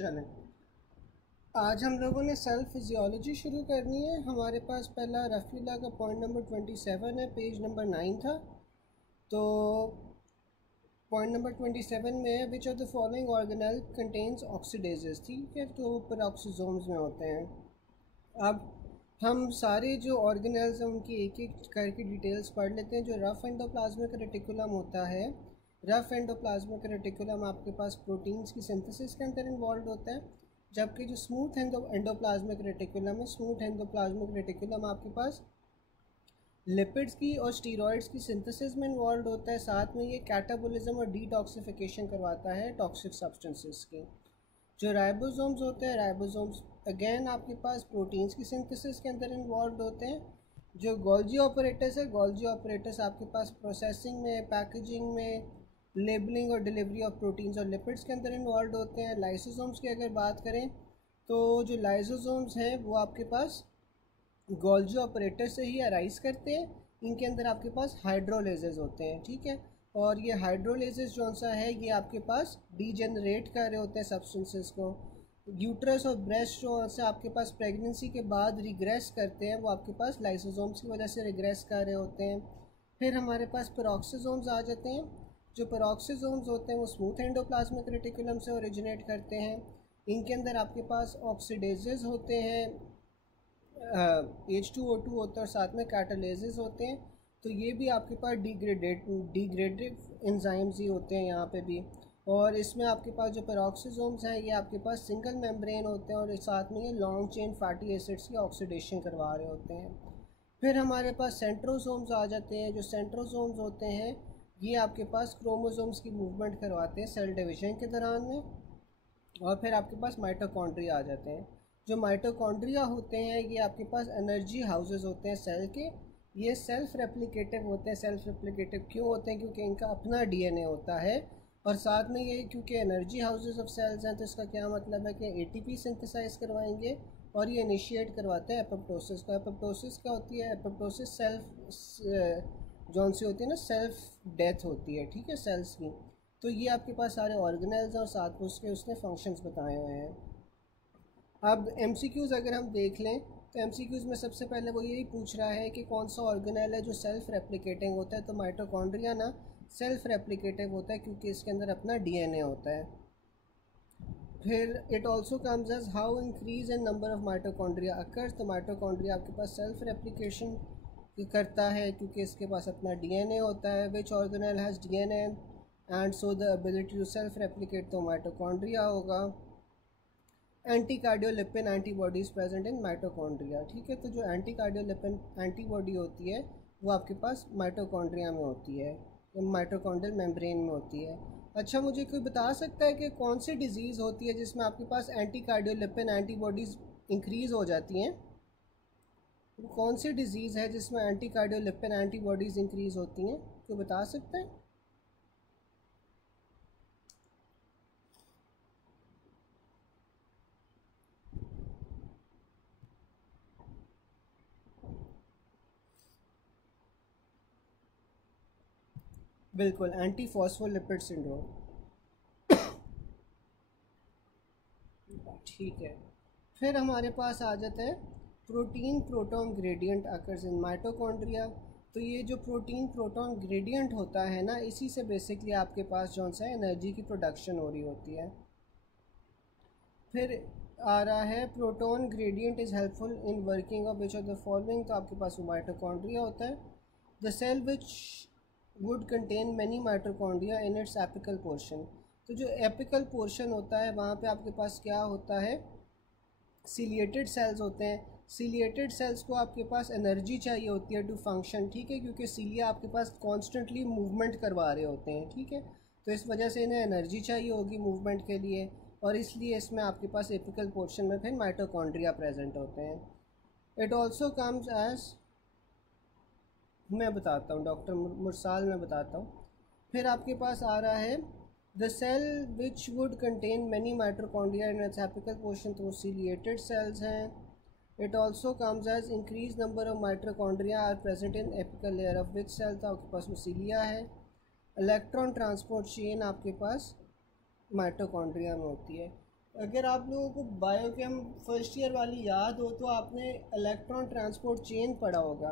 चलें, आज हम लोगों ने सेल फिजियोलॉजी शुरू करनी है। हमारे पास पहला रफ़ीला का पॉइंट नंबर 27 है, पेज नंबर 9 था। तो पॉइंट नंबर 27 में है which of the following organelle contains oxidases. ठीक है, तो पेरोक्सोसोम्स में होते हैं। अब हम सारे जो ऑर्गेनेल्स हैं उनकी एक एक करके डिटेल्स पढ़ लेते हैं। जो रफ़ एंडोप्लाज्मिक रेटिकुलम होता है, रफ़ एंडोप्लाज्मिक रेटिकुलम आपके पास प्रोटीन्स की सिंथेसिस के अंदर इन्वॉल्व होता है, जबकि जो स्मूथ एंडोप्लाज्मिक रेटिकुलम है, स्मूथ एंडोप्लाज्मिक रेटिकुलम आपके पास लिपिड्स की और स्टीरॉयड्स की सिंथेसिस में इन्वॉल्व होता है। साथ में ये कैटाबोलिज्म और डिटॉक्सिफिकेशन करवाता है टॉक्सिक सब्सटेंसेस की। जो राइबोसोम्स होते हैं, राइबोसोम्स अगेन आपके पास प्रोटीन्स की सिंथेसिस के अंदर इन्वॉल्व होते हैं। जो गोल्जी ऑपरेटर्स है, गोल्जी ऑपरेटर्स आपके पास प्रोसेसिंग में, पैकेजिंग में, लेबलिंग और डिलीवरी ऑफ प्रोटीन्स और लिपिड्स के अंदर इन्वॉल्व होते हैं। लाइसोसोम्स की अगर बात करें तो जो लाइसोसोम्स हैं वो आपके पास गोल्जी ऑपरेटर से ही अराइज करते हैं। इनके अंदर आपके पास हाइड्रोलेजेस होते हैं। ठीक है, और ये हाइड्रोलेजेस जो सा है ये आपके पास डीजेनरेट कर रहे होते हैं सब्सटेंसेस को। यूट्रस और ब्रेस्ट जो से आपके पास प्रेगनेंसी के बाद रिग्रेस करते हैं, वो आपके पास लाइसोसोम्स की वजह से रिग्रेस कर रहे होते हैं। फिर हमारे पास पेरोक्सोसोम्स आ जाते हैं। जो पेरोक्सोसोम्स होते हैं वो स्मूथ एंडोप्लाज्मिक रेटिकुलम से ओरिजिनेट करते हैं। इनके अंदर आपके पास ऑक्सीडेजेस होते हैं, H2O2 होता है और साथ में कैटालेजेस होते हैं। तो ये भी आपके पास डिग्रेडेड एंजाइम्स ही होते हैं यहाँ पे भी। और इसमें आपके पास जो पेरोक्सोसोम्स हैं ये आपके पास सिंगल मेम्ब्रेन होते हैं और साथ में ये लॉन्ग चेन फैटी एसिड्स की ऑक्सीडेशन करवा रहे होते हैं। फिर हमारे पास सेंट्रोसोम्स आ जाते हैं। जो सेंट्रोसोम्स होते हैं ये आपके पास क्रोमोसोम्स की मूवमेंट करवाते हैं सेल डिवीजन के दौरान में। और फिर आपके पास माइटोकॉन्ड्रिया आ जाते हैं। जो माइटोकॉन्ड्रिया होते हैं ये आपके पास एनर्जी हाउसेस होते हैं सेल के। ये सेल्फ रेप्लिकेटिव होते हैं। सेल्फ रेप्लिकेटिव क्यों होते हैं? क्योंकि इनका अपना डीएनए होता है। और साथ में ये क्योंकि एनर्जी हाउसेस ऑफ सेल्स हैं तो इसका क्या मतलब है कि एटीपी सिंथेसाइज करवाएंगे और ये इनिशिएट करवाते हैं एपोप्टोसिस को। एपोप्टोसिस क्या होती है? एपोप्टोसिस सेल्फ जौन सी होती है ना, सेल्फ डेथ होती है। ठीक है, सेल्स की। तो ये आपके पास सारे ऑर्गेनेल्स और साथ में उसने फंक्शंस बताए हुए हैं। अब एमसीक्यूज़ अगर हम देख लें तो एमसीक्यूज़ में सबसे पहले वो यही पूछ रहा है कि कौन सा ऑर्गेनेल है जो सेल्फ रेप्लिकेटिंग होता है। तो माइटोकॉन्ड्रिया ना सेल्फ रेप्लिकेटिव होता है क्योंकि इसके अंदर अपना डीएनए होता है। फिर it also comes as how increase in number of mitochondria occurs. तो माइटोकॉन्ड्रिया आपके पास सेल्फ रेप्लिकेशन करता है क्योंकि इसके पास अपना डीएनए होता है। Which organelle has DNA and so the ability to self replicate, तो माइटोकॉन्ड्रिया होगा। Anti cardiolipin antibodies present in mitochondria. ठीक है, तो जो एंटी कार्डियोलिपिन एंटीबॉडी होती है वो आपके पास माइटोकॉन्ड्रिया में होती है, माइटोकॉन्ड्रियल मेम्ब्रेन में होती है। अच्छा, मुझे कोई बता सकता है कि कौन सी डिजीज़ होती है जिसमें आपके पास एंटी कार्डियोलिपिन एंटीबॉडीज़ इंक्रीज़ हो जाती हैं? कौन सी डिजीज़ है जिसमें एंटी कार्डियोलिपिन एंटीबॉडीज़ इंक्रीज़ होती हैं? कोई बता सकता है? बिल्कुल, एंटी फॉस्फोलिपिड सिंड्रोम। ठीक है, फिर हमारे पास आ जाता है protein proton gradient occurs in mitochondria. तो ये जो प्रोटीन प्रोटॉन ग्रेडियंट होता है ना, इसी से बेसिकली आपके पास जो सा एनर्जी की प्रोडक्शन हो रही होती है। फिर आ रहा है proton gradient is helpful in working of which of the following. तो आपके पास माइटोकॉन्ड्रिया होता है। The cell which would contain many mitochondria in its apical portion. तो जो एपिकल पोर्शन होता है वहाँ पे आपके पास क्या होता है? सीलिएटेड सेल्स होते हैं। सीलिएटेड सेल्स को आपके पास एनर्जी चाहिए होती है टू फंक्शन। ठीक है, क्योंकि सीलिया आपके पास कॉन्स्टेंटली मूवमेंट करवा रहे होते हैं। ठीक है, तो इस वजह से इन्हें एनर्जी चाहिए होगी मूवमेंट के लिए, और इसलिए इसमें आपके पास एपिकल पोर्शन में फिर माइटोकॉन्ड्रिया प्रेजेंट होते हैं। इट ऑल्सो कम्स एज, मैं बताता हूँ डॉक्टर मुरसाल, मैं बताता हूँ। फिर आपके पास आ रहा है the cell which would contain many mitochondria in its apical portion, तो वो सीलिएटेड सेल्स हैं। It also comes as increase number of mitochondria are present in apical layer of which cell, तो आपके पास वो सीलिया है। इलेक्ट्रॉन ट्रांसपोर्ट चेन आपके पास माइटोकॉन्ड्रिया में होती है। अगर आप लोगों को बायोकेम फर्स्ट ईयर वाली याद हो तो आपने इलेक्ट्रॉन ट्रांसपोर्ट चेन पढ़ा होगा।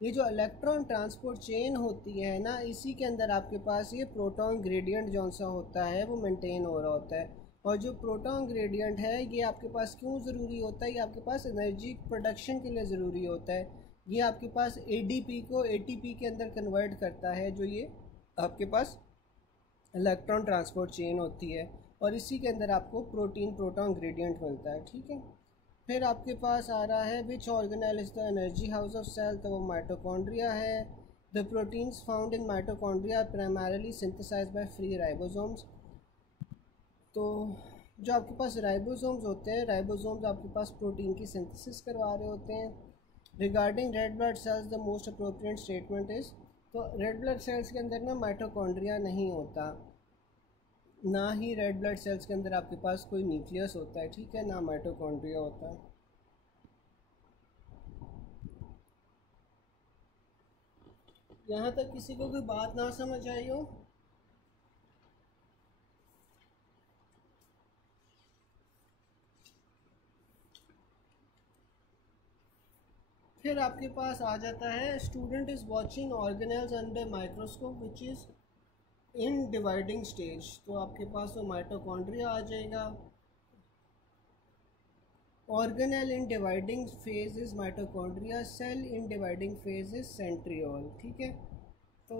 ये जो इलेक्ट्रॉन ट्रांसपोर्ट चेन होती है ना, इसी के अंदर आपके पास ये प्रोटॉन ग्रेडियंट जौन सा होता है वो मेंटेन हो रहा होता है। और जो प्रोटॉन ग्रेडियंट है ये आपके पास क्यों ज़रूरी होता है? ये आपके पास एनर्जी प्रोडक्शन के लिए ज़रूरी होता है। ये आपके पास एडीपी को एटीपी के अंदर कन्वर्ट करता है, जो ये आपके पास इलेक्ट्रॉन ट्रांसपोर्ट चेन होती है। और इसी के अंदर आपको प्रोटीन प्रोटॉन ग्रेडियंट मिलता है, ठीक है। फिर आपके पास आ रहा है which organelle is the energy house of cell, तो वो माइटोकॉन्ड्रिया है। The proteins found in mitochondria primarily synthesized by free ribosomes. तो जो आपके पास राइबोसोम्स होते हैं, राइबोसोम्स आपके पास प्रोटीन की सिंथेसिस करवा रहे होते हैं। Regarding red blood cells the most appropriate statement is, तो रेड ब्लड सेल्स के अंदर ना माइटोकॉन्ड्रिया नहीं होता, ना ही रेड ब्लड सेल्स के अंदर आपके पास कोई न्यूक्लियस होता है, ठीक है, ना माइटोकॉन्ड्रिया होता है। यहाँ तक किसी को कोई बात ना समझ आई हो? फिर आपके पास आ जाता है student is watching organelles under microscope which is in dividing stage, तो आपके पास वो माइटोकॉन्ड्रिया आ जाएगा। Organelle in dividing phase is mitochondria, cell in dividing phase is centriole, ठीक है। तो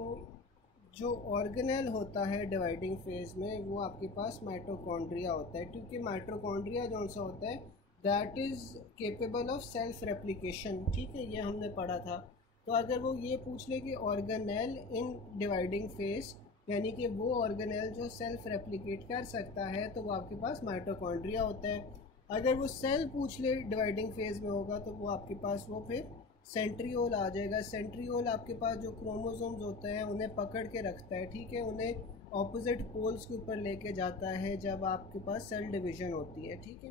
जो ऑर्गेनेल होता है डिवाइडिंग फेज में वो आपके पास माइटोकॉन्ड्रिया होता है, क्योंकि माइटोकॉन्ड्रिया जो सा होता है that is capable of self replication, ठीक है, ये हमने पढ़ा था। तो अगर वो ये पूछ ले कि ऑर्गेनेल इन डिवाइडिंग फेज, यानी कि वो ऑर्गेनेल जो सेल्फ रेप्लिकेट कर सकता है, तो वो आपके पास माइटोकॉन्ड्रिया होता है। अगर वो सेल पूछ ले डिवाइडिंग फेज में होगा तो वो आपके पास वो फिर सेंट्रियोल आ जाएगा। सेंट्रियोल आपके पास जो क्रोमोसोम्स होते हैं उन्हें पकड़ के रखता है, ठीक है, उन्हें ऑपोजिट पोल्स के ऊपर लेके जाता है जब आपके पास सेल डिवीज़न होती है, ठीक है।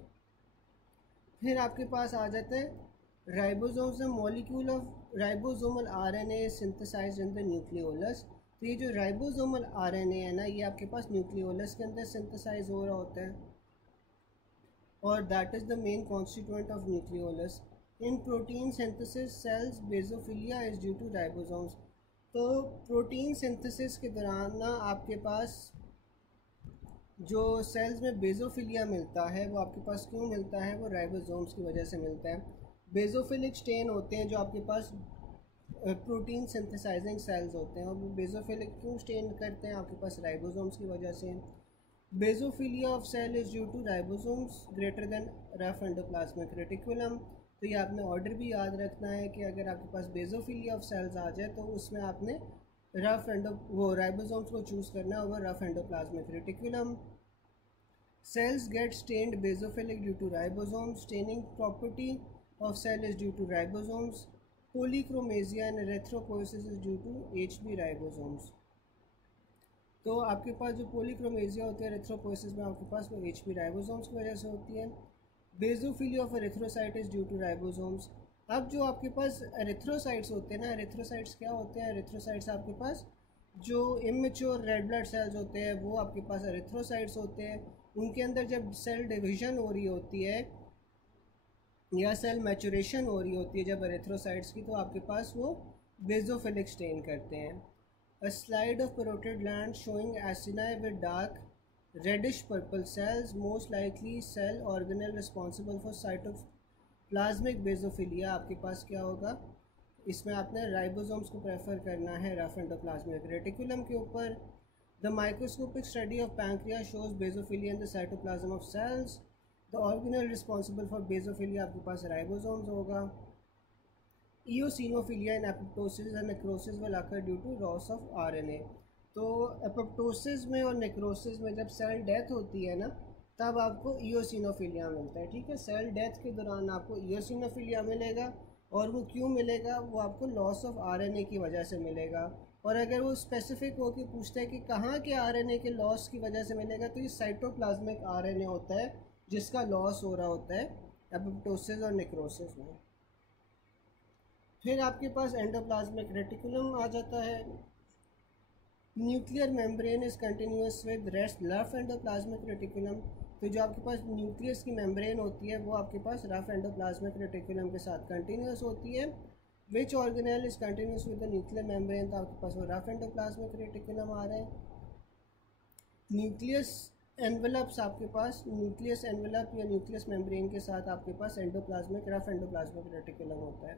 फिर आपके पास आ जाता है ribosomes, molecule of ribosomal RNA synthesized in the nucleolus. तो ये जो राइबोसोमल आरएनए है ना, ये आपके पास न्यूक्लियोलस के अंदर सिंथेसाइज हो रहा होता है, और that is the main constituent of nucleolus. In protein synthesis cells basophilia is due to ribosomes. तो प्रोटीन सिंथेसिस के दौरान ना आपके पास जो सेल्स में बेसोफिलिया मिलता है वो आपके पास क्यों मिलता है? वो राइबोसोम्स की वजह से मिलता है। बेसोफिलिक स्टेन होते हैं जो आपके पास प्रोटीन सिंथेसाइजिंग सेल्स होते हैं, और वो बेसोफिलिक क्यों स्टेन करते हैं? आपके पास राइबोसोम्स की वजह से। Basophilia of cell is due to ribosomes greater than rough endoplasmic reticulum. तो ये आपने ऑर्डर भी याद रखना है कि अगर आपके पास बेसोफिलिया ऑफ सेल्स आ जाए तो उसमें आपने रफ वो राइबोसोम्स को चूज़ करना है over rough endoplasmic reticulum. Cells get stained basophilic due to ribosomes. Staining property of cell is due to ribosomes. Polychromasia and erythropoiesis is due to HB ribosomes. तो आपके पास जो पोलीक्रोमेजिया होती है एरिथ्रोपोइसिस में आपके पास वो HB राइबोसोम्स की वजह से होती है। Basophilia of erythrocyte is due to ribosomes. अब जो आपके पास एरिथ्रोसाइट्स होते हैं ना, एरिथ्रोसाइट्स क्या होते हैं? एरिथ्रोसाइट्स आपके पास जो इमेच्योर रेड ब्लड सेल्स होते हैं वो आपके पास एरिथ्रोसाइट्स होते हैं। उनके अंदर जब सेल डिवीज़न हो रही होती है या सेल मैचुरेशन हो रही होती है जब एरिथ्रोसाइट्स की, तो आपके पास वो बेसोफिलिक स्टेन करते हैं। A slide of parotid gland showing acini with dark reddish purple cells, most likely cell organelle responsible for cytoplasmic basophilia। आपके पास क्या होगा? इसमें आपने राइबोसोम्स को प्रेफर करना है रफ एंडोप्लाज्मिक रेटिकुलम के ऊपर। The microscopic study of pancreas shows basophilia in the cytoplasm of cells. The organelle responsible for basophilia आपके पास राइबोसोम्स होगा। Eosinophilia and apoptosis and necrosis will occur due to loss of RNA। तो apoptosis में और necrosis में जब cell death होती है ना, तब आपको ईओसिनोफिलिया मिलता है, ठीक है। सेल डेथ के दौरान आपको ईओसिनोफिलिया मिलेगा, और वो क्यों मिलेगा? वो आपको लॉस ऑफ RNA की वजह से मिलेगा। और अगर वो स्पेसिफिक होकर पूछता है कि कहाँ के RNA के लॉस की वजह से मिलेगा, तो ये साइटोप्लाज्मिक RNA होता है जिसका लॉस हो रहा होता है एपोप्टोसिस और नेक्रोसिस में। फिर आपके पास एंडोप्लाज्मिक रेटिकुलम आ जाता है। Nuclear membrane is continuous with rest left endoplasmic reticulum. तो जो आपके पास न्यूक्लियस की मेम्ब्रेन होती है वो आपके पास रफ एंडोप्लाज्मिक रेटिकुलम के साथ कंटिन्यूस होती है। Which organelle is continuous with the nuclear membrane, तो आपके पास वो रफ एंडोप्लाज्मिक रेटिकुलम आ रहा है। न्यूक्लियस एनवेलप्स आपके पास न्यूक्लियस एनवेलप या न्यूक्लियस मेम्ब्रेन के साथ आपके पास एंडोप्लाज्मिक रफ एंडोप्लाज्मिक रेटिकुलम होता है।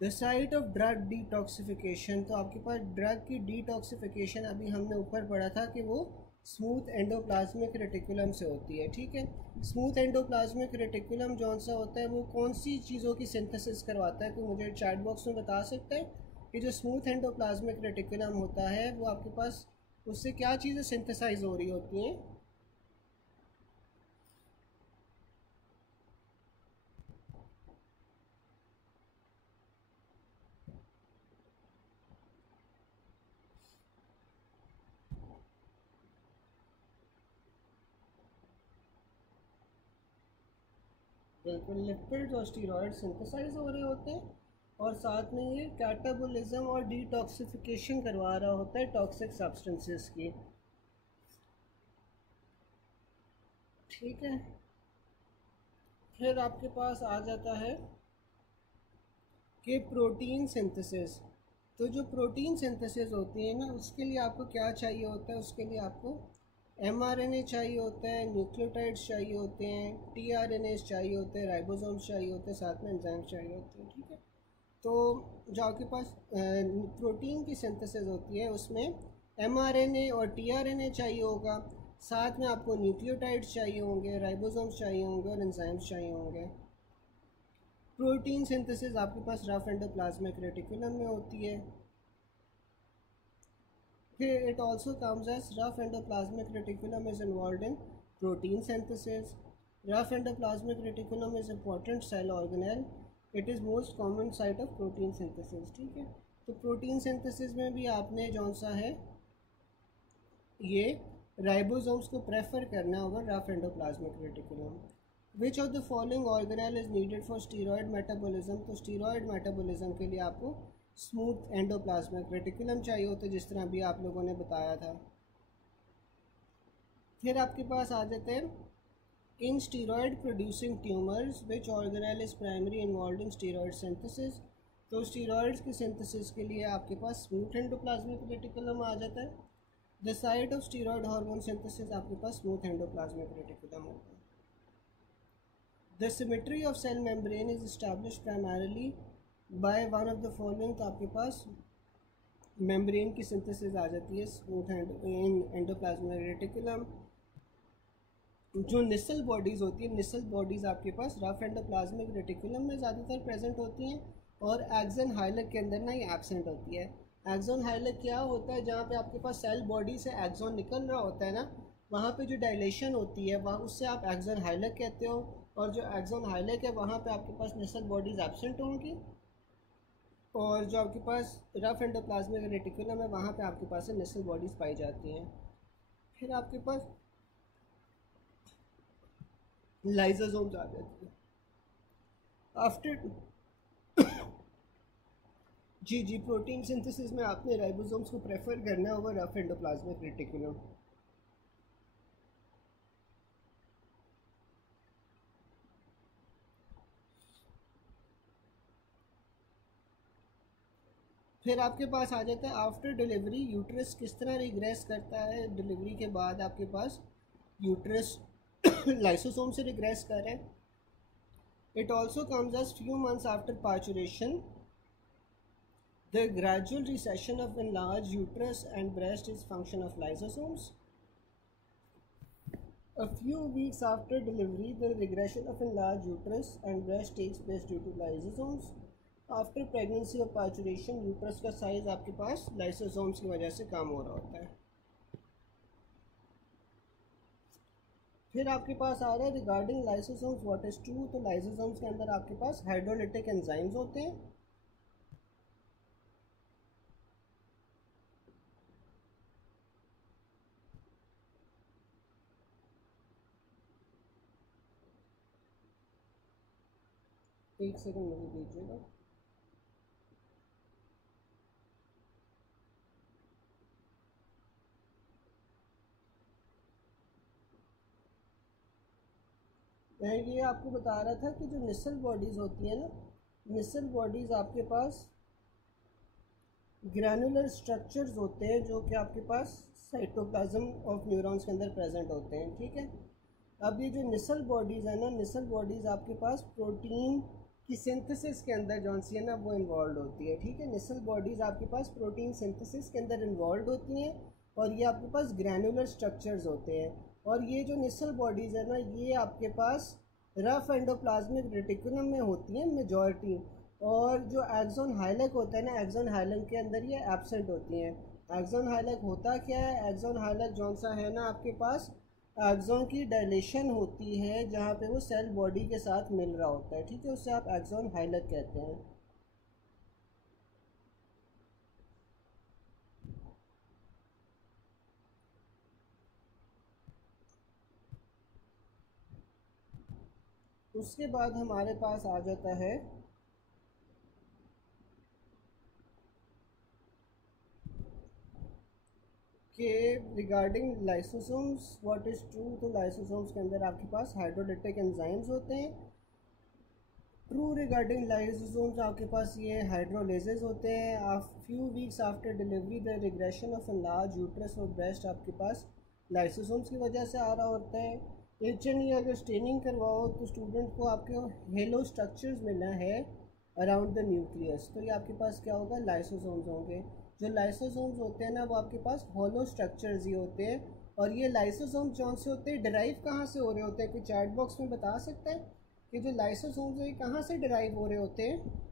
The site of drug detoxification, तो आपके पास ड्रग की डिटॉक्सिफिकेशन अभी हमने ऊपर पढ़ा था कि वो स्मूथ एंडोप्लाज्मिक रेटिकुलम से होती है। ठीक है, स्मूथ एंडोप्लाज्मिक रेटिकुलम जौन सा होता है वो कौन सी चीज़ों की सिंथेसिस करवाता है, कोई मुझे चैट बॉक्स में बता सकता है कि जो स्मूथ एंडोप्लाज्मिक रेटिकुलम होता है वो आपके पास उससे क्या चीज़ें सिंथेसाइज हो रही होती हैं। बिल्कुल, लिपिड्स और स्टीरॉयड सिंथेसाइज हो रहे होते हैं और साथ में ये कैटाबोलिज्म और डिटॉक्सिफिकेशन करवा रहा होता है टॉक्सिक सब्सटेंसेस की। ठीक है, फिर आपके पास आ जाता है कि प्रोटीन सिंथेसिस। तो जो प्रोटीन सिंथेसिस होती है ना उसके लिए आपको क्या चाहिए होता है, उसके लिए आपको mRNA चाहिए होता है, न्यूक्लियोटाइड्स चाहिए होते हैं, tRNAs चाहिए होते हैं, राइबोसोम्स चाहिए होते हैं, साथ में एंजाइम्स चाहिए होते हैं। ठीक है, तो जो आपके पास प्रोटीन की सिंथेसिस होती है उसमें mRNA और tRNA चाहिए होगा, साथ में आपको न्यूक्लियोटाइड्स चाहिए होंगे, राइबोसोम्स चाहिए होंगे और एंजाइम्स चाहिए होंगे। प्रोटीन सिंथेसिस आपके पास रफ एंडोप्लाज्मिक रेटिकुलम में होती है। फिर it also comes as rough endoplasmic reticulum is involved in protein synthesis. Rough endoplasmic reticulum is important cell organelle, it is most common site of protein synthesis. ठीक है, तो protein synthesis में भी आपने जौन सा है ये राइबोसोम्स को प्रेफर करना होगा rough endoplasmic reticulum. Which of the following organelle is needed for steroid metabolism, तो स्टीरॉयड मेटाबॉलिज्म के लिए आपको स्मूथ एंडोप्लाज्मिक रेटिकुलम चाहिए होता है जिस तरह अभी आप लोगों ने बताया था। फिर आपके पास आ जाते हैं in steroid producing tumours which organelle is primary involve in steroid synthesis, तो स्टीरॉयड्स की सिंथेसिस के लिए आपके पास स्मूथ एंडोप्लाज्मिक रेटिकुलम आ जाता है। The site of steroid hormone synthesis आपके पास स्मूथ एंडोप्लाज्मिक रेटिकुलम होगा। The symmetry of cell membrane is established primarily by one of the following, तो आपके पास मेम्ब्रेन की सिंथेसिस आ जाती है स्मूथ एंडोप्लाज्मिक रेटिकुलम। जो निसल बॉडीज़ होती है, निसल बॉडीज़ आपके पास रफ एंडोप्लाज्मिक रेटिकुलम में ज़्यादातर प्रेजेंट होती हैं और एक्सन हाइलक के अंदर ना ये एब्सेंट होती है। एक्सन हाइलक क्या होता है, जहाँ पे आपके पास सेल बॉडी से एक्सॉन निकल रहा होता है ना वहाँ पे जो डायलेशन होती है वहाँ उससे आप एक्सन हाइलक कहते हो, और जो एक्सन हाइलक है वहाँ पे आपके पास निसल बॉडीज़ एब्सेंट होंगी और जो आपके पास रफ एंडोप्लाज्मिक रेटिकुलम है वहाँ पे आपके पास निसल बॉडीज़ पाई जाती हैं। फिर आपके पास लाइसोसोम्स आ जाती है आफ्टर जी प्रोटीन सिंथेसिस में आपने राइबोसोम्स को प्रेफर करना होगा रफ एंडोप्लाज्मिक रेटिकुलम। फिर आपके पास आ जाता है आफ्टर डिलीवरी यूट्रस किस तरह रिग्रेस करता है। डिलीवरी के बाद आपके पास यूट्रस लाइसोसोम से रिग्रेस कर रहे हैं। It also comes as few months after parturition. The gradual recession of enlarged uterus and breast is function of lysosomes. A few weeks after delivery, the regression of enlarged uterus and breast takes place due to lysosomes. After pregnancy or parturition, uterus का size आपके पास lysosomes की वजह से कम हो रहा होता है। फिर आपके पास आ रहा है regarding lysosomes what is true, तो lysosomes के अंदर आपके पास हाइड्रोलिटिक एंजाइम्स होते हैं। एक सेकंड मुझे दीजिएगा। मैं ये आपको बता रहा था कि जो निसल बॉडीज़ होती हैं ना, निसल बॉडीज़ आपके पास ग्रैनुलर स्ट्रक्चर्स होते हैं जो कि आपके पास साइटोप्लाज्म ऑफ न्यूरॉन्स के अंदर प्रेजेंट होते हैं, ठीक है। अब ये जो निसल बॉडीज़ है ना, निसल बॉडीज़ आपके पास प्रोटीन की सिंथेसिस के अंदर जौन सी है ना वो इन्वॉल्व होती है, ठीक है। निसल बॉडीज़ आपके पास प्रोटीन सिंथेसिस के अंदर इन्वॉल्व होती हैं और ये आपके पास ग्रैनुलर स्ट्रक्चर्स होते हैं। और ये जो निसल बॉडीज़ है ना, ये आपके पास रफ एंडोप्लाज्मिक रेटिकुलम में होती हैं मेजॉरिटी, और जो एक्सोन हाइलक होता है ना, एक्सोन हाइलक के अंदर ये एब्सेंट होती हैं। एक्सोन हाइलक होता क्या है? एक्सोन हाइलक जौन सा है ना आपके पास, एक्सोन की डायलेशन होती है जहाँ पे वो सेल बॉडी के साथ मिल रहा होता है, ठीक है, उससे आप एक्सोन हाइलक कहते हैं। उसके बाद हमारे पास आ जाता है कि regarding lysosomes what is true. तो लाइसोसोम्स के अंदर आपके पास हाइड्रोलिटिक एंजाइम्स होते हैं। ट्रू रिगार्डिंग लाइसोसोम्स आपके पास ये हाइड्रोलेजेस होते हैं। Few weeks after delivery the regression of large uterus और ब्रेस्ट आपके पास लाइसोसोम्स की वजह से आ रहा होता है। HNE अगर स्टेनिंग करवाओ तो स्टूडेंट को आपके हेलो स्ट्रक्चर्स मिलना है अराउंड द न्यूक्लियस, तो ये आपके पास क्या होगा? लाइसोसोम्स होंगे। जो लाइसोसोम्स होते हैं ना वो आपके पास होलो स्ट्रक्चर्स ही होते हैं। और ये लाइसोसोम्स कौन से होते हैं, डिराइव कहाँ से हो रहे होते हैं? कोई चैट बॉक्स में बता सकता है कि जो लाइसोसोम्स है कहाँ से डिराइव हो रहे होते हैं?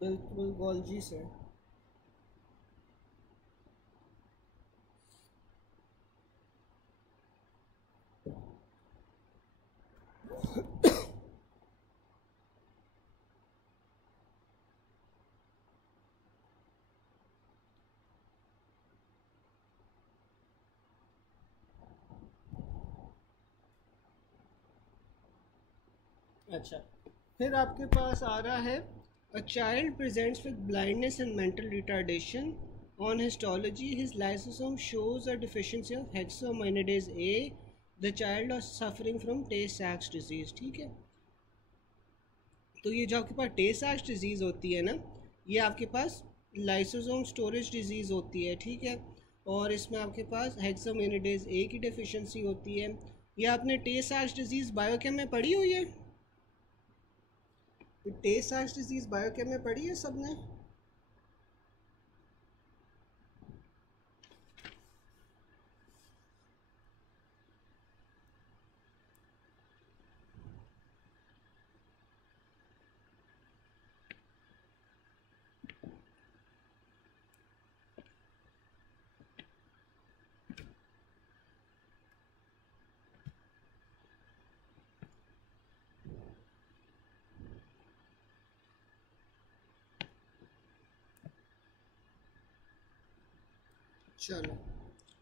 बिल्कुल गोल्जी से। अच्छा, फिर आपके पास आ रहा है a child presents with blindness and mental retardation on histology his lysosome shows a deficiency of hexosaminidase A the child are suffering from Tay सैक्स डिजीज, ठीक है। तो ये जो आपके पास टे सैक्स डिजीज़ होती है ना, ये आपके पास लाइसोसोम स्टोरेज डिजीज़ होती है, ठीक है। और इसमें आपके पास हेक्सोमेनिडेज ए की डेफिशिएंसी होती है। ये आपने टे सैक्स डिजीज़ बायोकेम में पढ़ी हुई है? टे सैक्स डिजीज़ बायोकेम में पढ़ी है सबने? चलो,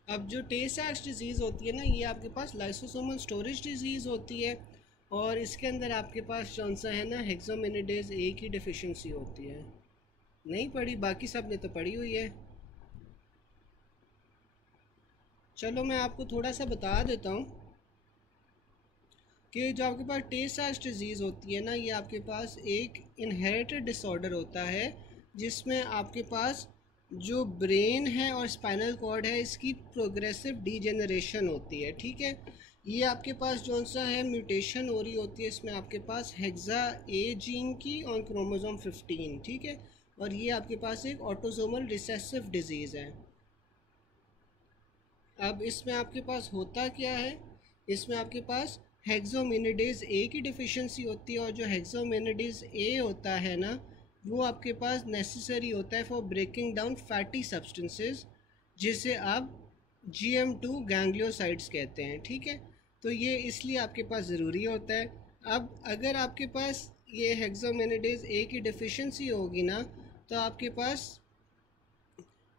अब जो टे सैक्स डिजीज़ होती है ना, ये आपके पास लाइसोसोमल स्टोरेज डिजीज़ होती है। और इसके अंदर आपके पास कौन सा है ना, हेक्सोमेनिडेज ए की डेफिशिएंसी होती है। नहीं पढ़ी? बाकी सब ने तो पढ़ी हुई है। चलो मैं आपको थोड़ा सा बता देता हूँ कि जो आपके पास टे सैक्स डिजीज़ होती है ना, ये आपके पास एक इनहेरिटेड डिसऑर्डर होता है जिसमें आपके पास जो ब्रेन है और स्पाइनल कॉर्ड है इसकी प्रोग्रेसिव डीजेनरेशन होती है, ठीक है। ये आपके पास जौन सा है म्यूटेशन हो रही होती है, इसमें आपके पास हेक्सा ए जीन की और क्रोमोसोम 15, ठीक है। और ये आपके पास एक ऑटोसोमल रिसेसिव डिजीज़ है। अब इसमें आपके पास होता क्या है, इसमें आपके पास हेक्सोमेनिडेज ए की डिफिशिएंसी होती है। और जो हेक्सोमेनिडेज ए होता है ना, वो आपके पास नेसेसरी होता है for breaking down fatty substances, जिसे आप GM2 गैंग्लियोसाइड्स कहते हैं, ठीक है। तो ये इसलिए आपके पास ज़रूरी होता है। अब अगर आपके पास ये हेक्सोमेनिडेज ए की डिफिशिएंसी होगी ना, तो आपके पास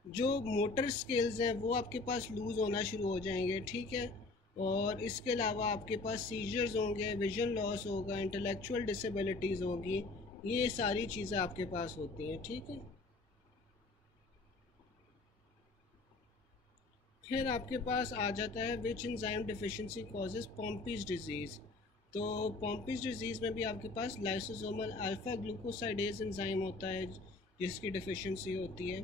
जो मोटर स्किल्स हैं वो आपके पास लूज़ होना शुरू हो जाएंगे, ठीक है। और इसके अलावा आपके पास सीजर्स होंगे, विजन लॉस होगा, इंटेलेक्चुअल डिसेबिलिटीज़ होगी, ये सारी चीज़ें आपके पास होती हैं, ठीक है। फिर आपके पास आ जाता है which enzyme deficiency causes Pompe's disease. तो पॉम्पीज डिजीज़ में भी आपके पास लाइसोसोमल अल्फा ग्लूकोसाइडेज एंजाइम होता है जिसकी डिफिशिएंसी होती है।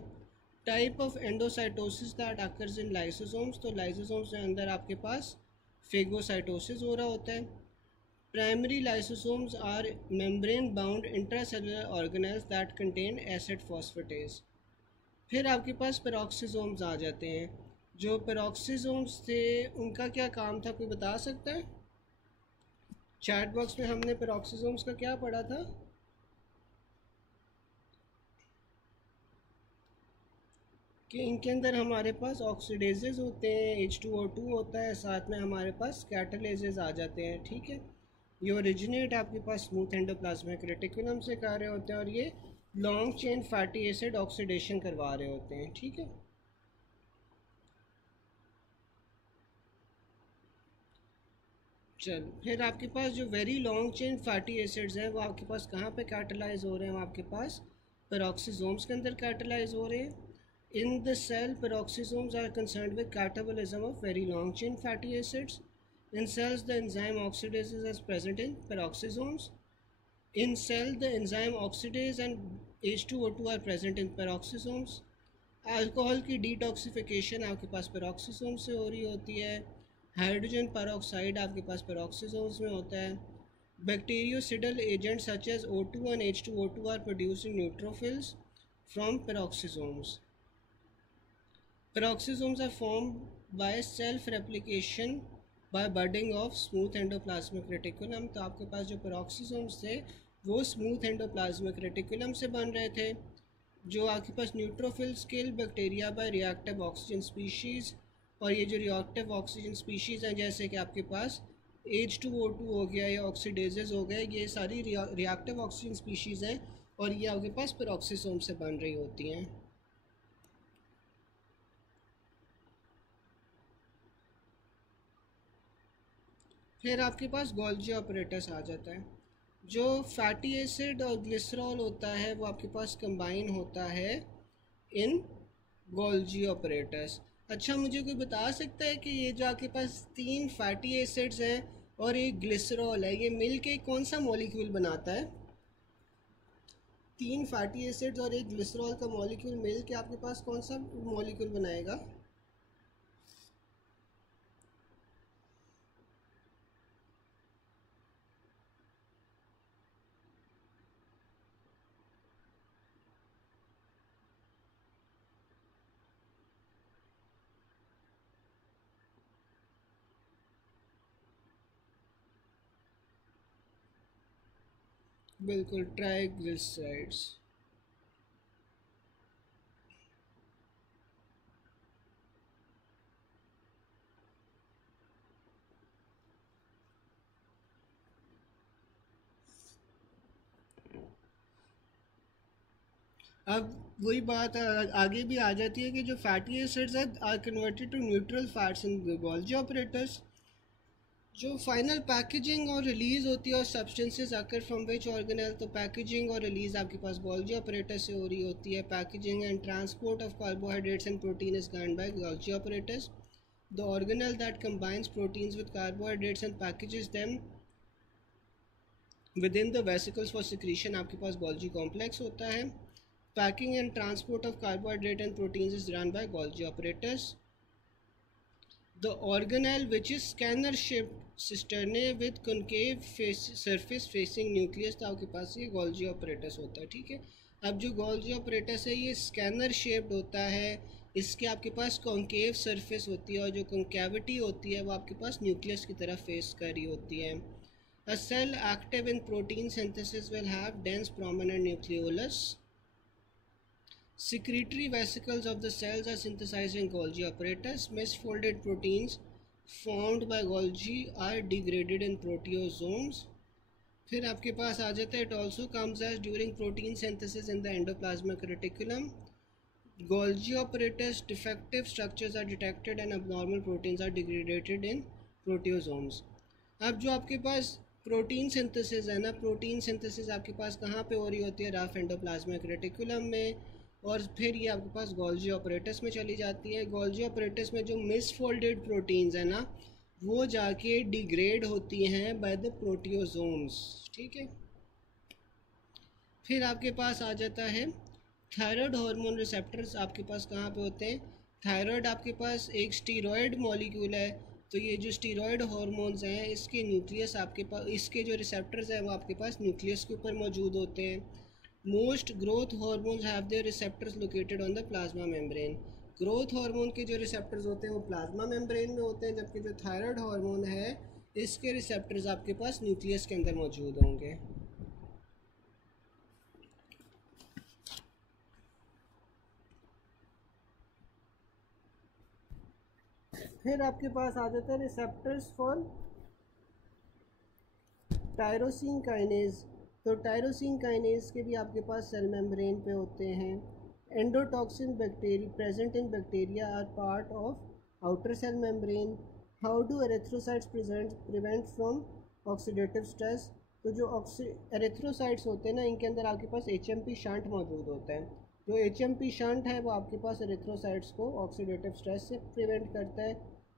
Type of endocytosis that occurs in lysosomes, तो लाइसोसोम्स के अंदर आपके पास फेगोसाइटोसिस हो रहा होता है। Primary lysosomes are membrane bound intracellular organelles that contain acid phosphatase. फिर आपके पास पेरोक्सिसोम्स आ जाते हैं। जो पेरोक्सिसोम्स थे उनका क्या काम था, कोई बता सकता है? चैट बॉक्स में हमने पेरोक्सिसोम्स का क्या पढ़ा था? कि इनके अंदर हमारे पास ऑक्सीडेजेस होते हैं, H2O2 होता है, साथ में हमारे पास कैटालेजेस आ जाते हैं, ठीक है। ये ओरिजिनेट आपके पास स्मूथ एंडोप्लाज्मिक रेटिकुलम से कर रहे होते हैं और ये long chain fatty acid oxidation करवा रहे होते हैं, ठीक है। चल फिर आपके पास जो very long chain fatty acids हैं वो आपके पास कहाँ पे कैटलाइज हो रहे हैं? वो आपके पास पेरोक्सिसोम्स के अंदर कैटलाइज हो रहे हैं। In the cell peroxisomes are concerned with catabolism of very long chain fatty acids. In cells, the enzyme oxidase is present in peroxisomes. In cell, the enzyme oxidase and H2O2 are present in peroxisomes. Alcohol की detoxification आपके पास peroxisome से हो रही होती है। Hydrogen peroxide आपके पास peroxisomes में होता है। Bactericidal agent such as O2 and H2O2 are produced in neutrophils from peroxisomes. Peroxisomes are form by self replication by budding of smooth endoplasmic reticulum. तो आपके पास जो पेरोक्सिसोम्स थे वो स्मूथ एंडोप्लाज्मिक रेटिकुलम से बन रहे थे। जो आपके पास neutrophils kill bacteria by reactive oxygen species. और ये जो रिएक्टिव ऑक्सीजन स्पीशीज़ हैं जैसे कि आपके पास H2O2 हो गया या ऑक्सीडेजेस हो गए, ये सारी रिएक्टिव ऑक्सीजन स्पीशीज़ हैं और ये आपके पास पेरोक्सिसोम से बन रही होती हैं। फिर आपके पास गोल्जी ऑपरेटस आ जाता है। जो फैटी एसिड और ग्लिसरॉल होता है वो आपके पास कंबाइन होता है इन गोल्जी ऑपरेटस। अच्छा, मुझे कोई बता सकता है कि ये जो आपके पास तीन फैटी एसिड्स हैं और एक ग्लिसरॉल है, ये मिल के कौन सा मॉलिक्यूल बनाता है? तीन फैटी एसिड्स और एक ग्लिसरॉल का मॉलिक्यूल मिल के आपके पास कौन सा मॉलिक्यूल बनाएगा? बिल्कुल, ट्राइग्लिसराइड्स। अब वही बात आगे भी आ जाती है कि जो फैटी एसिड्स हैं are converted to neutral fats in Golgi operators. जो फाइनल पैकेजिंग और रिलीज़ होती है और सब्सटेंसेस आकर फ्रॉम विच ऑर्गेनेल, तो पैकेजिंग और रिलीज़ आपके पास गोल्जी ऑपरेटर से हो रही होती है। Packaging and transport of carbohydrates and protein is gun by Golgi operators. The organelle that combines proteins with carbohydrates and packages them within the vesicles for secretion आपके पास Golgi complex होता है। Packing and transport of carbohydrate and proteins is run by Golgi operators. The organelle which is scanner shaped cisternae with concave surface facing nucleus, तो आपके पास ये Golgi apparatus होता है, ठीक है। अब जो गोल्जी ऑपरेटस है ये स्कैनर शेप्ड होता है, इसके आपके पास कॉन्केव सरफेस होती है और जो कॉन्केविटी होती है वो आपके पास न्यूक्लियस की तरफ फेस कर रही होती है। A cell active in protein synthesis will have dense prominent nucleolus. Secretory vesicles of the cells are synthesized in Golgi apparatus. Misfolded proteins formed by Golgi are degraded in proteosomes. फिर आपके पास आ जाता है, it also comes as during protein synthesis in the endoplasmic reticulum. Golgi apparatus defective structures are detected and abnormal proteins are degraded in proteosomes. अब जो आपके पास protein synthesis है ना, प्रोटीन सिंथेसिस आपके पास कहाँ पे हो रही होती है? रफ एंडोप्लाज्मिक रेटिकुलम में, और फिर ये आपके पास गोल्जी ऑपरेटस में चली जाती है। गोल्जी ऑपरेटस में जो मिसफोल्डेड प्रोटीन्स है ना, वो जाके डिग्रेड होती हैं बाय द प्रोटियोजोम्स, ठीक है। फिर आपके पास आ जाता है थायराइड हार्मोन रिसेप्टर्स। आपके पास कहाँ पे होते हैं? थायराइड आपके पास एक स्टीरॉयड मॉलिक्यूल है, तो ये जो स्टीरॉयड हार्मोन्स हैं इसके न्यूक्लियस आपके पास, इसके जो रिसेप्टर्स हैं वो आपके पास न्यूक्लियस के ऊपर मौजूद होते हैं। Most growth hormones have their receptors located on the plasma membrane. Growth hormone के जो रिसेप्टर्स होते हैं वो प्लाज्मा मेम्ब्रेन में होते हैं, जबकि जो थायराइड हार्मोन है इसके रिसेप्टर्स आपके पास न्यूक्लियस के अंदर मौजूद होंगे। फिर आपके पास आ जाता है रिसेप्टर्स फॉर टायरोसिन काइनेज। तो टायरोसिन काइनेज के भी आपके पास सेल मेम्ब्रेन पे होते हैं। Endotoxin bacteria present in bacteria are part of outer cell membrane. How do erythrocytes prevent from oxidative stress? तो जो एरिथ्रोसाइट्स होते हैं ना, इनके अंदर आपके पास HMP शंट मौजूद होता है। जो HMP शंट है वो आपके पास एरिथ्रोसाइट्स को ऑक्सीडेटिव स्ट्रेस से प्रिवेंट करता है।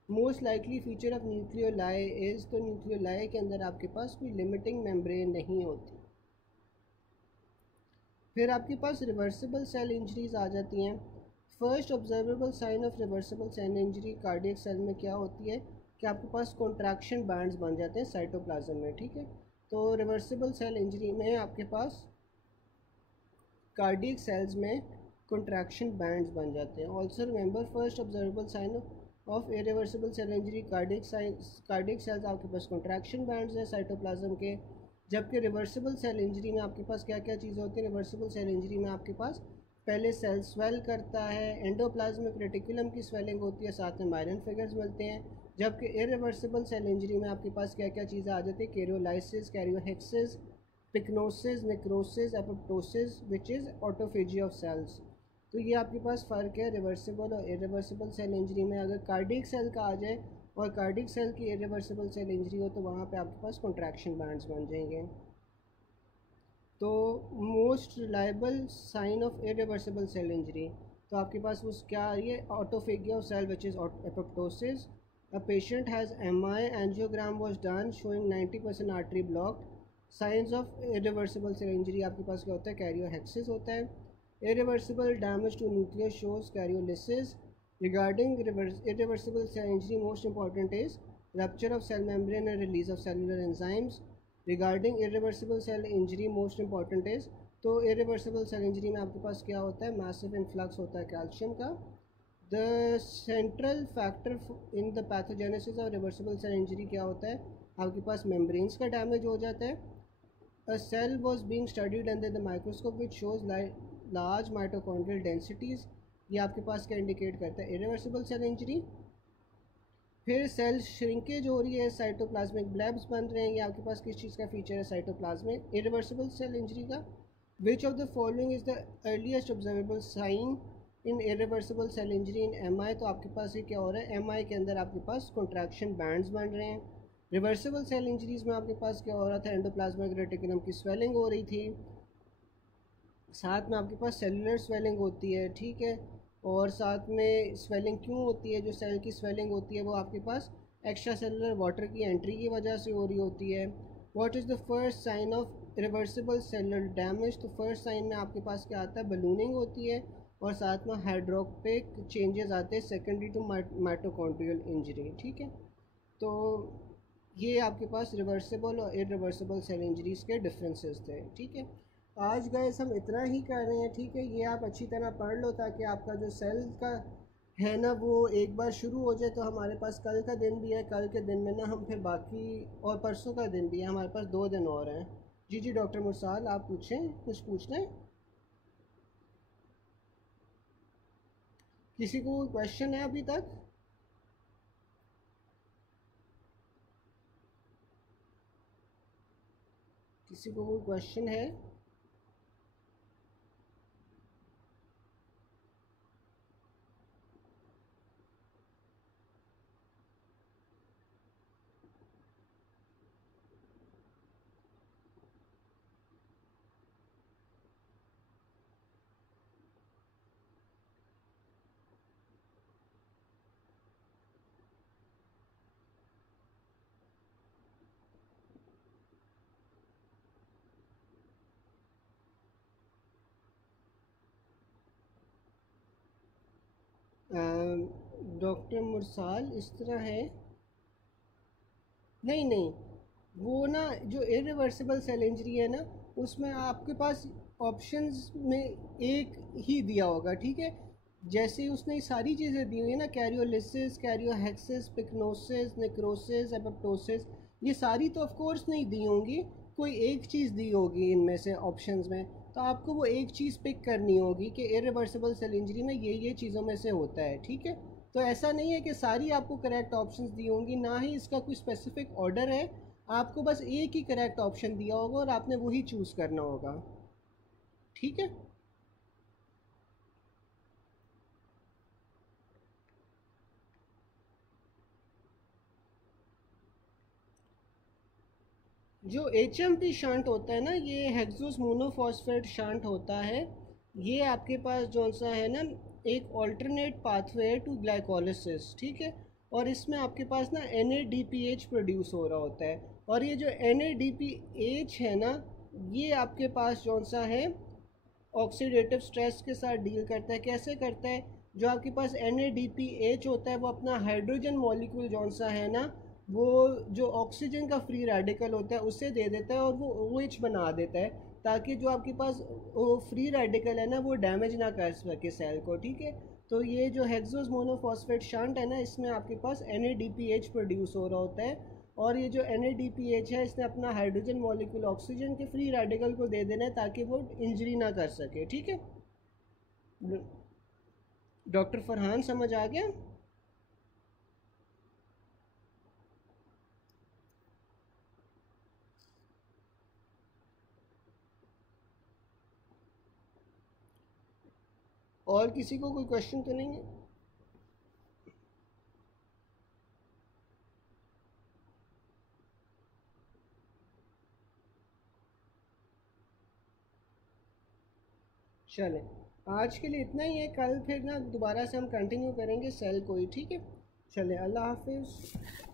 Most likely feature of nucleoli is, तो न्यूक्लियोलाई के अंदर आपके पास कोई लिमिटिंग मेम्ब्रेन नहीं होती। फिर आपके पास रिवर्सिबल सेल इंजरीज आ जाती हैं। First observable sign of reversible cell injury cardiac cell में क्या होती है कि आपके पास कॉन्ट्रैक्शन बैंड्स बन जाते हैं साइटोप्लाज्म में, ठीक है। तो रिवर्सिबल सेल इंजरी में आपके पास कार्डियक सेल्स में कॉन्ट्रैक्शन बैंड्स बन जाते हैं। Also remember first observable sign of irreversible cell injury cardiac cells आपके पास कॉन्ट्रैक्शन बैंड्स हैं साइटोप्लाज्म के। जबकि रिवर्सिबल सेल इंजरी में आपके पास क्या क्या चीज़ें होती हैं? रिवर्सिबल सेल इंजरी में आपके पास पहले सेल स्वेल करता है, एंडोप्लाज्मिक रेटिकुलम की स्वेलिंग होती है, साथ में माइलिन फिगर्स मिलते हैं। जबकि इरिवर्सिबल सेल इंजरी में आपके पास क्या क्या चीज़ें आ जाती है? Karyolysis, karyorrhexis, pyknosis, necrosis, apoptosis which is autophagy of cells. तो ये आपके पास फ़र्क है रिवर्सिबल और इरिवर्सिबल सेल इंजरी में। अगर कार्डियक सेल का आ जाए और कार्डियक सेल की इरिवर्सिबल सेल इंजरी हो तो वहाँ पे आपके पास कॉन्ट्रैक्शन बैंड्स बन जाएंगे। तो most reliable sign of irreversible cell injury, तो आपके पास उस क्या आ रही है? Autophagy of cell which is apoptosis. A patient has MI angiogram was done showing 90% artery blocked. Signs of irreversible cell injury आपके पास क्या होता है? कैरियोहेक्सिस होता है। Irreversible damage to nucleus shows karyolysis. Regarding irreversible cell injury, most important is rupture of cell membrane and release of cellular enzymes. Regarding irreversible cell injury, most important is, तो irreversible cell injury में आपके पास क्या होता है? massive influx होता है calcium का। The central factor in the pathogenesis of reversible cell injury क्या होता है? आपके पास membranes का डैमेज हो जाता है। A cell was being studied under the microscope which shows large mitochondrial densities. ये आपके पास क्या इंडिकेट करता है? Irreversible cell injury. फिर सेल श्रिंकेज हो रही है, साइटोप्लाज्मिक ब्लैब्स बन रहे हैं, ये आपके पास किस चीज़ का फीचर है? साइटोप्लाज्मिक इरिवर्सिबल सेल इंजरी का। Which of the following is the earliest observable sign in irreversible cell injury in MI? तो आपके पास ये क्या हो रहा है? MI के अंदर आपके पास कॉन्ट्रैक्शन बैंड्स बन रहे हैं। रिवर्सिबल सेल इंजरीज़ में आपके पास क्या हो रहा था? एंडोप्लाज्मिक रेटिकुलम की स्वेलिंग हो रही थी, साथ में आपके पास सेलुलर स्वेलिंग होती है, ठीक है। और साथ में स्वेलिंग क्यों होती है? जो सेल की स्वेलिंग होती है वो आपके पास एक्स्ट्रा सेलुलर वाटर की एंट्री की वजह से हो रही होती है। What is the first sign of reversible cellular damage? तो फर्स्ट साइन में आपके पास क्या आता है? बलूनिंग होती है और साथ में हाइड्रोपिक चेंजेस आते हैं सेकेंडरी टू माइटोकॉन्ड्रियल इंजरी, ठीक है। तो ये आपके पास रिवर्सिबल और इरिवर्सिबल सेल इंजरीज़ के डिफरेंसेस थे, ठीक है। आज गए हम इतना ही कर रहे हैं, ठीक है। ये आप अच्छी तरह पढ़ लो ताकि आपका जो सेल का है ना वो एक बार शुरू हो जाए तो हमारे पास कल का दिन भी है, कल के दिन में ना हम फिर बाकी, और परसों का दिन भी है, हमारे पास 2 दिन और हैं। जी जी डॉक्टर मुरसाल, आप पूछें, कुछ पूछना है? किसी को क्वेश्चन है अभी तक? किसी को कोई क्वेश्चन है? डॉक्टर मुरसाल इस तरह है। नहीं नहीं, वो ना जो इरिवर्सिबल सेल इंजरी है ना, उसमें आपके पास ऑप्शंस में एक ही दिया होगा, ठीक है। जैसे उसने सारी चीज़ें दी हुई है ना, कैरियोलिसिस, कैरियोहेक्सिस, पिक्नोसिस, नेक्रोसिस, एपोप्टोसिस, ये सारी तो ऑफ कोर्स नहीं दी होंगी, कोई एक चीज़ दी होगी इनमें से ऑप्शंस में। तो आपको वो एक चीज़ पिक करनी होगी कि इरिवर्सिबल सेल इंजरी में ये चीज़ों में से होता है, ठीक है। तो ऐसा नहीं है कि सारी आपको करेक्ट ऑप्शंस दी होंगी, ना ही इसका कोई स्पेसिफिक ऑर्डर है। आपको बस एक ही करेक्ट ऑप्शन दिया होगा और आपने वही चूज़ करना होगा, ठीक है। जो एच एम पी शंट होता है ना, ये हेक्सोस मोनोफॉस्फेट शंट होता है। ये आपके पास जो सा है ना, एक ऑल्टरनेट पाथवे है टू ग्लाइकोलिसिस, ठीक है। और इसमें आपके पास ना N A D P H produce हो रहा होता है। और ये जो N A D P H है ना, ये आपके पास जो सा है ऑक्सीडेटिव स्ट्रेस के साथ डील करता है। कैसे करता है? जो आपके पास NADPH होता है, वो अपना हाइड्रोजन मॉलिक्यूल जौन सा है ना, वो जो ऑक्सीजन का फ्री रेडिकल होता है उसे दे देता है और वो OH बना देता है, ताकि जो आपके पास वो फ्री रेडिकल है ना, वो डैमेज ना कर सके सेल को, ठीक है। तो ये जो हेक्सोस मोनोफॉस्फेट शंट है ना, इसमें आपके पास NADPH प्रोड्यूस हो रहा होता है। और ये जो NADPH है, इसने अपना हाइड्रोजन मॉलिक्यूल ऑक्सीजन के फ्री रेडिकल को दे देना है, ताकि वो इंजरी ना कर सके, ठीक है। डॉक्टर फरहान समझ आ गया? और किसी को कोई क्वेश्चन तो नहीं है? चलें, आज के लिए इतना ही है। कल फिर ना दोबारा से हम कंटिन्यू करेंगे सेल को ही, ठीक है। चलें, अल्लाह हाफिज़।